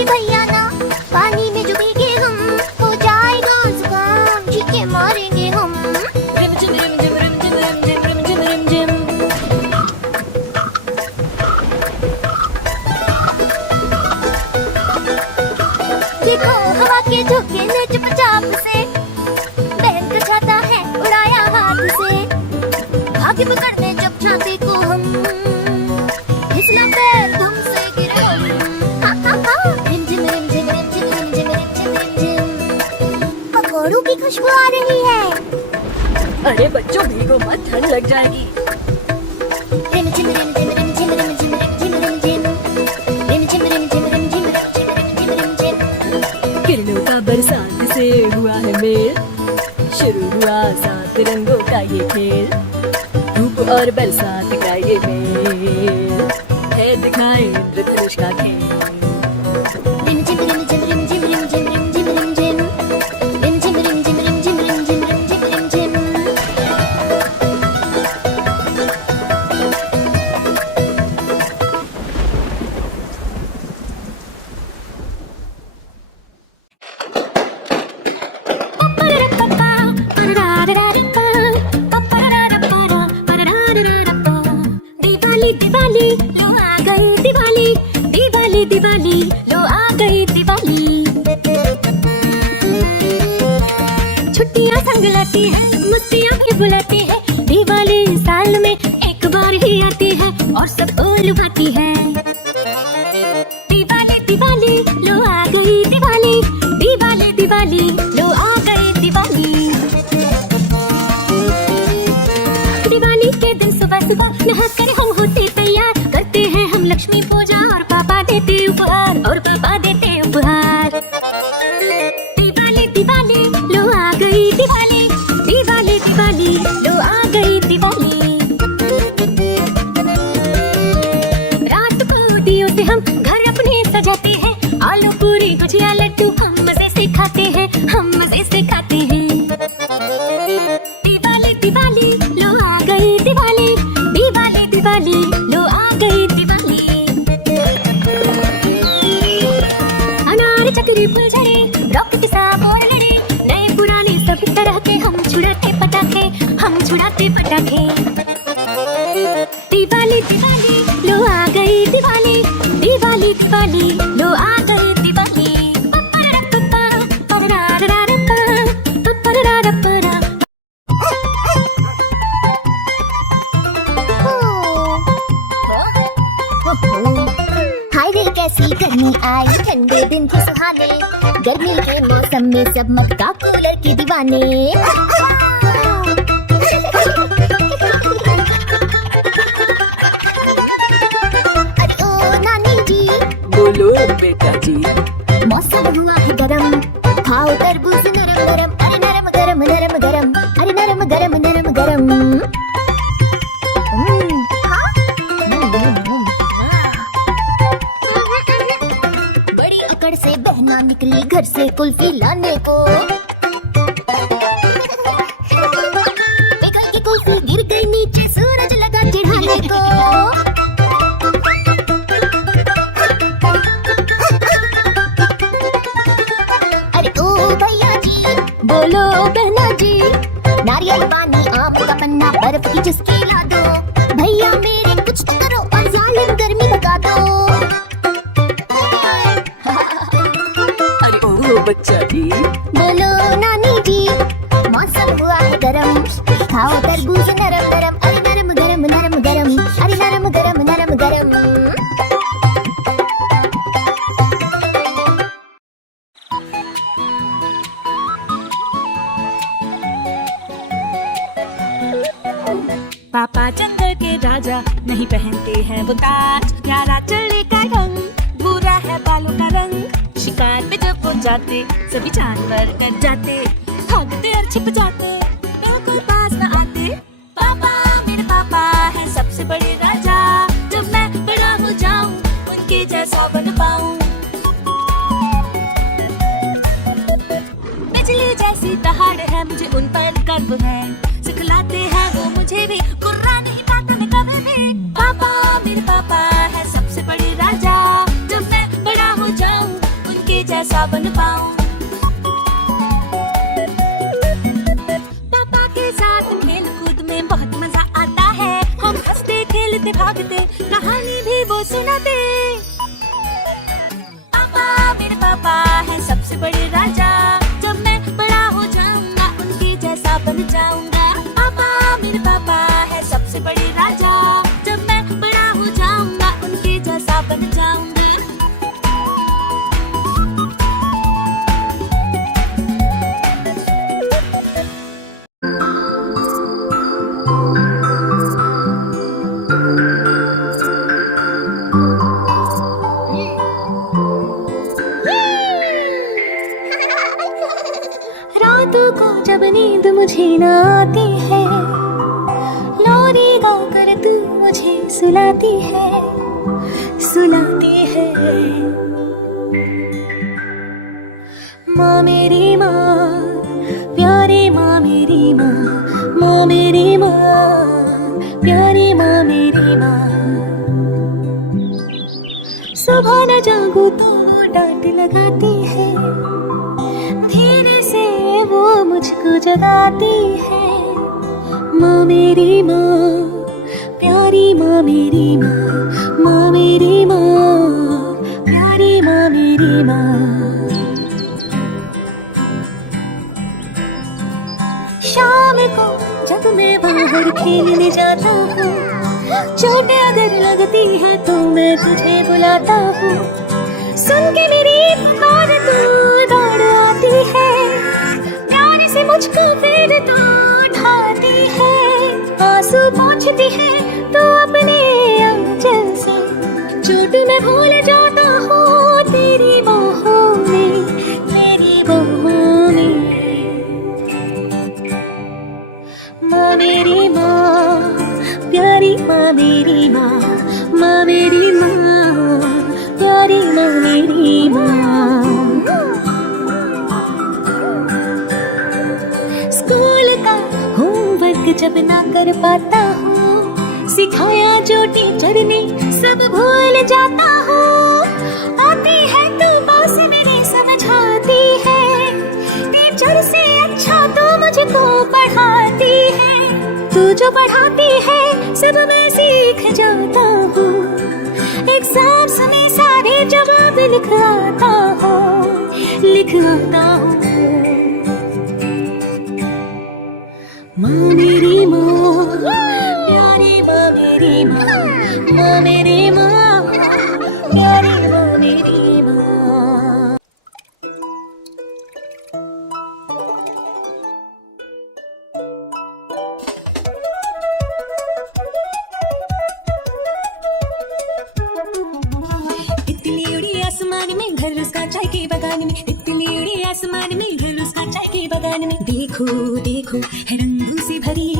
के झोंके ने चुपचाप से बहन का छाता है उड़ाया हाथ से। भाग्य पकड़ने जब छाते को हम फिसला पैर धूम से गिरे हम। रिमझिम रिमझिम रिमझिम रिमझिम रिमझिम रिमझिम पकौड़ों की खुशबू आ रही है। अरे बच्चों भीगो मत, ठंड लग जाएगी। रिमझिम रिमझिम रिमझिम रिमझिम रिमझिम रिमझिम रिमझिम रिमझिम रिमझिम रिमझिम रिमझिम किरणों का बरसात से हुआ है मेल, शुरू हुआ 7 रंगों का ये खेल। धूप और बरसात का ये मेल है, दिखाए इंद्रधनुष का खेल। रिमझिम रिमझिम रिमझिम रिमझिम रिमझिम रिमझिम रिमझिम रिमझिम रिमझिम रिमझिम रिमझिम रिमझिम। दिवाली दिवाली लो आ गई दिवाली, दिवाली दिवाली लो आ गई दिवाली। छुट्टियां संग लाती है, मस्तियां भी बुलाती है। दिवाली साल में एक बार ही आती है और सबको लुभाती है। दिवाली दिवाली लो आ गई दिवाली, दिवाली दिवाली लो आ गई दिवाली। दिवाली के दिन सुबह सुबह नहाकर हम होते तैयार, करते हैं हम लक्ष्मी पूजा और पापा देते उपहार, और पापा देते उपहार। दिवाली दिवाली लो आ गई दिवाली, दिवाली दिवाली लो आ गई दिवाली। रात को दियों से हम घर अपने सजाते हैं, आलू पूरी गुजिया लड्डू हम मजे से खाते हैं, हम मजे से खाते हैं। दिवाली दिवाली लो आ गई दिवाली, दिवाली दिवाली लो आ गई दिवाली। अनार चक्री फुलझड़ी रॉकेट सांप और लड़ी, नए पुराने सभी तरह के हम छुड़ाते पटाखे, हम छुड़ाते पटाखे। दिवाली दिवाली लो आ गई दिवाली, दिवाली दिवाली लो आ गई दिवाली। हाय रे कैसी गर्मी आई, ठंडे दिन थे सुहाने, गर्मी के मौसम में सब मटका कूलर के दीवाने। अरे ओ नानी जी, बोलो बेटा जी। मौसम हुआ है गरम, खाओ तरबूज नरम नरम, अरे नरम गरम नरम गरम, अरे नरम गरम नरम गरम। बड़ी अकड़ से बहना निकली घर से कुल्फी लाने को, पिघल की कुल्फी गिर गई नीचे, सूरज लगा चिढ़ाने को। अरे ओ भैया जी, बोलो बहना जी, नारियल पानी आम का पन्ना बर्फ की चुस्की ला दो, भैया मेरे कुछ तो करो और जालिम गर्मी लगा दो। अरे ओ बच्चा जी, बोलो नानी जी, मौसम हुआ है गरम, खाओ तरबूज नरम नरम, अरे नरम गरम नरम गरम, अरे नरम गरम नरम गरम। पापा जंगल के राजा नहीं पहनते हैं वो ताज, प्यारा चलने का रंग, भूरा है बालों का रंग। शिकार पे जब वो जाते सभी जानवर कर जाते, भागते और छिप जाते, बिल्कुल पास न आते। पापा मेरे पापा है सबसे बड़े राजा, जब मैं बड़ा हो जाऊं उनके जैसा बन पाऊं। बिजली जैसी दहाड़ है मुझे उन पर गर्व है, सिखलाते हैं वो मुझे भी, गुर्रा नहीं पाते मैं कभी भी। पापा मेरे पापा है सबसे बड़े राजा, जब मैं बड़ा हो जाऊं उनके जैसा बन पाऊं। पापा के साथ खेल कूद में बहुत मजा आता है, हम हंसते खेलते भागते कहानी भी वो सुनाते। पापा मेरे पापा है सबसे बड़े राजा, रातों को जब नींद मुझे न आती है, लोरी गाकर तू मुझे सुलाती है, सुलाती है। माँ मेरी माँ, प्यारी माँ मेरी माँ, माँ मेरी माँ, प्यारी माँ मेरी माँ। सुबह न जागूं तो डांट लगाती है, धीरे से वो मुझको जगाती है। माँ मेरी माँ, प्यारी माँ मेरी माँ, माँ मेरी माँ, प्यारी माँ मेरी माँ। शाम को जब मैं बाहर खेलने जाता हूँ, चोट अगर लगती है तो मैं तुझे बुलाता हूँ। सुन के मेरी पुकार तू दौड़ आती है, प्यार से मुझको फिर तू उठाती है। आंसू पोंछती है तो अपने आंचल से, चोट मैं भूल जाता हूँ तेरी बाहों में, तेरी बाहों में। माँ मेरी माँ, प्यारी माँ मेरी माँ, माँ मेरी माँ, प्यारी माँ मेरी माँ। स्कूल का होमवर्क जब ना कर पाता हूँ, सिखाया जो टीचर ने सब भूल जाता हूँ। आती है तू पास मेरे समझाती है, टीचर से अच्छा तो मुझको पढ़ाती है। तू जो पढ़ाती है सब मैं सीख जाता हूँ, एग्जाम्स में सारे जवाब लिख आता हूँ, लिख आता हूँ। माँ मेरी माँ, प्यारी माँ मेरी माँ, माँ मेरी माँ, प्यारी माँ मेरी माँ। आसमान में घर उसका चाय के बगान में, तितली उड़ी आसमान में घर उसका चाय के बगान में। देखो देखो है रंगों से भरी,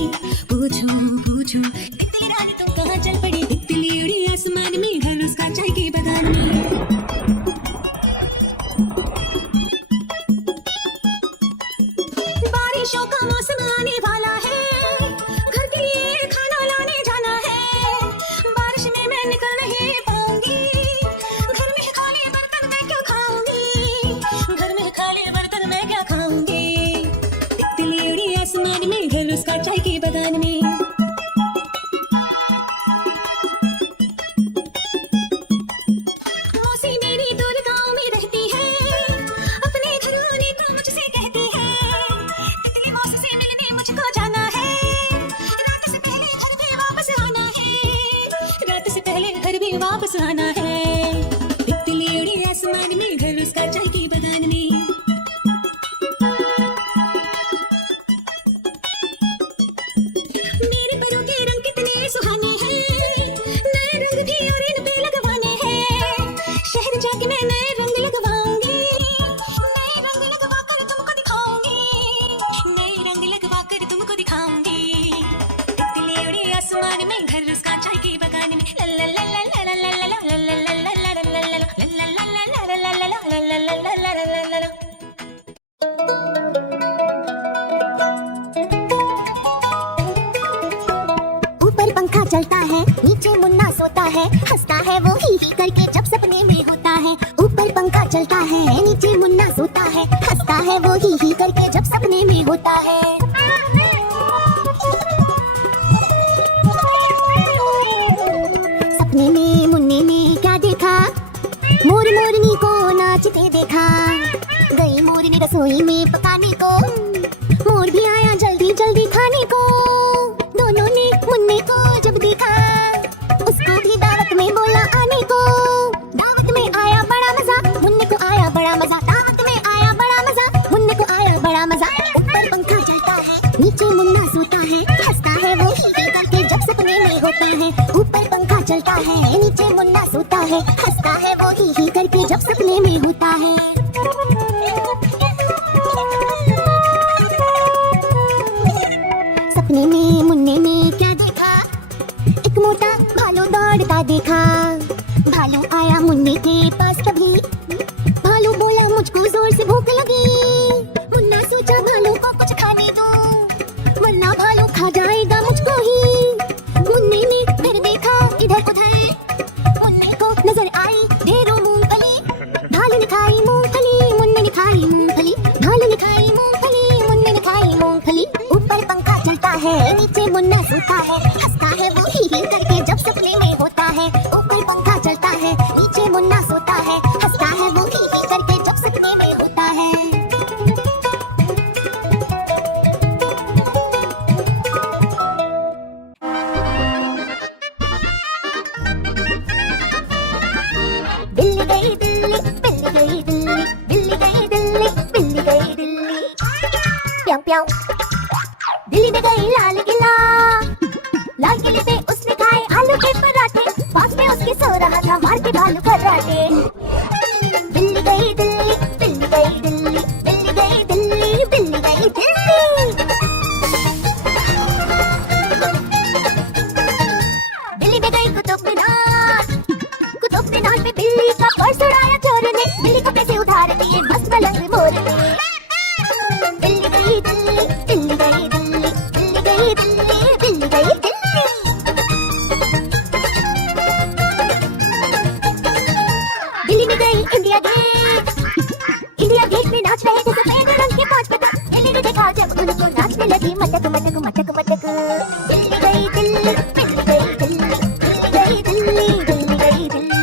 पूछो पूछो तितली रानी तुम कहाँ चल पड़ी। तितली उड़ी आसमान में घर उसका चाय के बगान में। बारिशों का मौसम आने वाला है, घर के लिए खाना लाने जाना है। बारिश में मैं निकल नहीं पाऊंगी, आसमान में घर उसका चाय के बगान में। मौसी मेरी दूर गाँव में रहती है, अपने घर आने को मुझसे कहती है। तितली मौसी से मिलने मुझको जाना है, रात से पहले घर भी वापस आना है, रात से पहले घर भी वापस आना है। तितली उड़ी आसमान में घर उसका चाय के बगान में। ऊपर पंखा चलता है, नीचे मुन्ना सोता है, हंसता है वो ही करके जब सपने में होता है। ऊपर पंखा चलता है, नीचे मुन्ना सोता है, हंसता है वो ही करके जब सपने में होता है। सपने में मुन्ने ने क्या देखा, मोर मोरनी को नाचते देखा। गई मोरनी रसोई में पकाने को, मोर भी आया जल्दी जल्दी खाने को। दोनों ने मुन्ने को जब देखा, उसको भी दावत में बोला आने को। दावत में आया बड़ा मजा, मुन्ने को आया बड़ा मजा। दावत में आया बड़ा मजा, मुन्ने को आया बड़ा मजा। ऊपर पंखा चलता है, नीचे मुन्ना सोता है, हंसता है वो ही करके जब सपने में होता है। ऊपर पंखा चलता है, नीचे मुन्ना सोता है, हंसता है वो ही करके जब सपने में होता है। मुन्ने के पास तभी भालू बोला मुझको जोर से भूख लगी। मुन्ना सोचा भालू को कुछ खाने दो वरना भालू खा जाएगा मुझको ही। मुन्ने ने फिर देखा इधर उधर, मुन्ने को नजर आई ढेरों मूंगफली। भालू ने खाई मूंगफली, मुन्ने ने खाई मूंगफली। भालू ने खाई मूंगफली, मुन्ने ने खाई मूंगफली। ऊपर पंखा चलता है, नीचे मुन्ना सोता है। हंसता है वो ही करके जब सपने में होता है। ऊपर पंखा चलता है, नीचे मुन्ना सोता है। हंसता है वो ही करके जब सपने में होता है। बिल्ली गई दिल्ली, बिल्ली गई दिल्ली, बिल्ली गई दिल्ली, बिल्ली गई दिल्ली। प्याऊ प्याऊ। दिल्ली में गई लाल किला, लाल किले पे उसने खाए आलू के पराठे। पास में उसके सो रहा था मार के भालू कराटे। बिल्ली गई दिल्ली, बिल्ली गई दिल्ली, बिल्ली गई दिल्ली, बिल्ली गई दिल्ली। दिल्ली में गई कुतुब मीनार, कुतुब मीनार पे बिल्ली का पर्स उड़ाया चोर ने। बिल्ली को पैसे उधार दिए मस्त मलंग मोर ने। बिल्ली गई दिल्ली, बिल्ली गई दिल्ली, बिल्ली गई दिल्ली, बिल्ली गई दिल्ली। दिल्ली में गई इंडिया गेट, इंडिया गेट में नाच रहे थे सफेद रंग के 5 पतंग। दिल्ली ने देखा जब उनको नाचने लगी मटक मटक मटक मटक। दिल्ली गई दिल्ली, बिल्ली गई दिल्ली, बिल्ली गई दिल्ली, बिल्ली गई दिल्ली।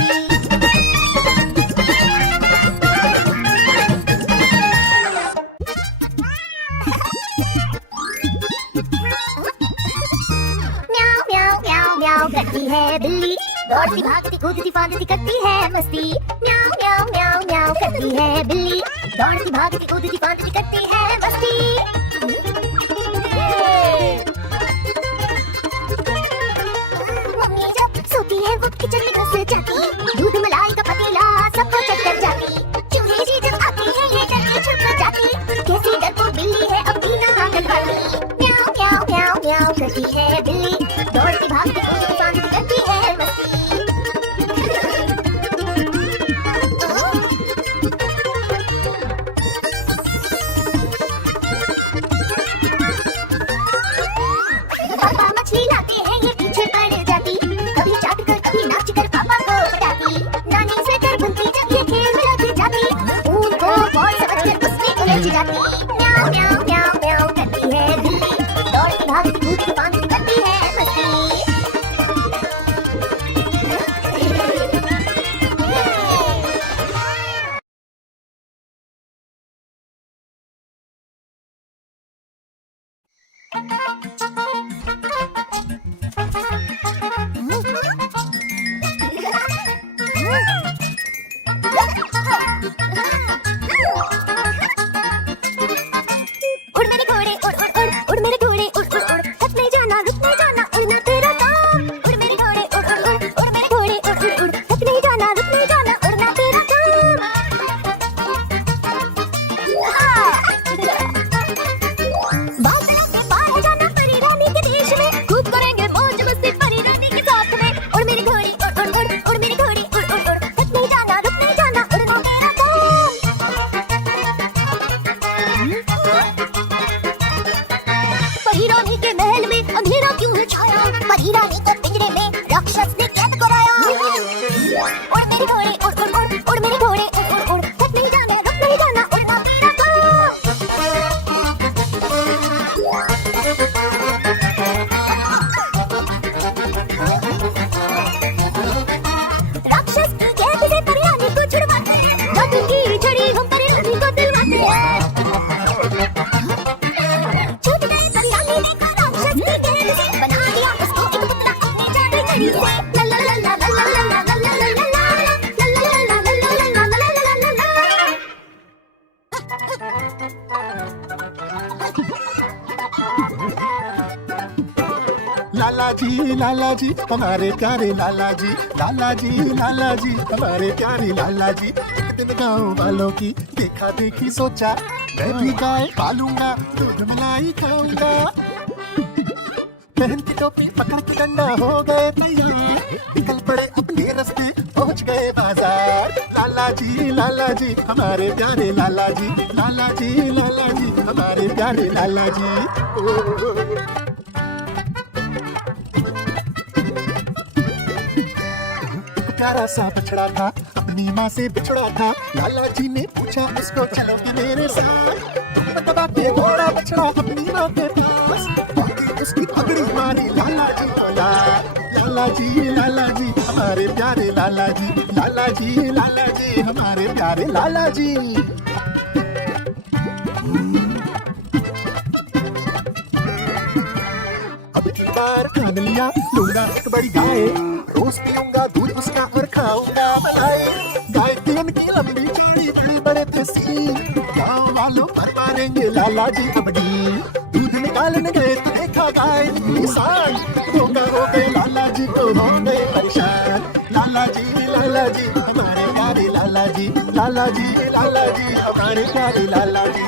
म्याऊ म्याऊ म्याऊ म्याऊ करती है बिल्ली, दौड़ती भागती कूदती फांदती करती है मस्ती। म्याऊ म्याऊ म्याऊ म्याऊ करती है बिल्ली, दौड़ती भागती कूदती फांदती करती है मस्ती। मम्मी जब सोती है वो किचन में घुस जाती, दूध मलाई का पतीला सबको चट कर जाती। चूहे जी जब आती है ये डर के छुप जाती, कैसी डरपोक बिल्ली है अपनी ना आंगन वाली। म्याऊ म्याऊ म्याऊ म्याऊ करती है बिल्ली, दौड़ती भागती कूदती फांदती करती है मस्ती। पापा मछली लाते हैं ये पीछे पड़ जाती, कभी चाट कर कभी नाच कर पापा को बताती। नानी से कर बनती जब ये खेल में लग जाती, ऊन को और समझ कर उसमें उलझ जाती। म्याऊ म्याऊ म्याऊ म्याऊ करती है बिल्ली, दौड़ती भागती कूदती फांदती करती है मस्ती। उड़ मेरे घोड़े उड़ उड़ उड़, उड़ मेरे घोड़े उड़ उड़ उड़, थक नहीं जाना रुक नहीं जाना उड़ना तेरा काम। उड़ मेरे घोड़े उड़ उड़ उड़, उड़ मेरे घोड़े उड़ उड़ उड़, थक नहीं जाना रुक नहीं जाना उड़ना तेरा काम। बादलों के पार जाना परी रानी के देश में, खूब करेंगे मौज मस्ती परी रानी के साथ में। उड़ मेरे घोड़े उड़ उड़ उड़, उड़ मेरे घोड़े उड़ उड़ उड़, थक नहीं जाना रुक नहीं जाना उड़ना तेरा काम। परी रानी के महल में अंधेरा क्यों है छाया, परी रानी को पिंजरे में राक्षस ने कैद कराया। उड़ मेरे घोड़े उड़ उड़ उड़, उड़ मेरे घोड़े उड़ उड़ उड़, थक नहीं जाना रुक नहीं जाना उड़ना तेरा काम। राक्षस की कैद से परी रानी को छुड़वाते हैं, जादू की छड़ी हम परी रानी को दिलवाते हैं। छूट गए परी रानी ने को राक्षस की कैद से, बना दिया उसको एक पुतला अपने जादुई छड़ी से। ला ला ला ला ला ला ला ला ला ला ला ला, ला ला ला ला ला ला ला ला ला ला ला ला। लाला जी हमारे प्यारे लाला जी, लाला जी लाला जी हमारे प्यारे लाला जी। एक दिन गाँव वालों की देखा देखी सोचा, मैं भी गाय पालूंगा दूध मलाई खाऊंगा। पहन की टोपी पकड़ के डंडा हो गए तैयार, निकल पड़े अपने रास्ते पहुंच गए बाजार। लाला जी हमारे प्यारे लाला जी, लाला जी हमारे प्यारे लाला जी। एक प्यारा सा बछड़ा था अपनी माँ से बिछड़ा था, लाला जी ने पूछा उसको चलोगे मेरे साथ। दबा के घोड़ा बछड़ा अपनी माँ के पास, उसकी पगड़ी मारी लाला जी बोला, लाला जी हमारे प्यारे लाला जी, लाला जी हमारे प्यारे लाला जी। अब की बार ठान लिया लूंगा एक बड़ी गाय, रोज पीऊंगा दूध उसका और खाऊंगा मलाई। गाय की उनकी लंबी चौड़ी बड़ी बड़े थे सींग, गाँव वालों पर मारेंगे लाला जी कबड्डी। दूध निकालने गए तो देखा गाय निकली सांड, धोखा हो गए लाला जी को हो गए परेशान। लाला जी हमारे प्यारे लाला जी, लाला जी हमारे प्यारे लाला जी।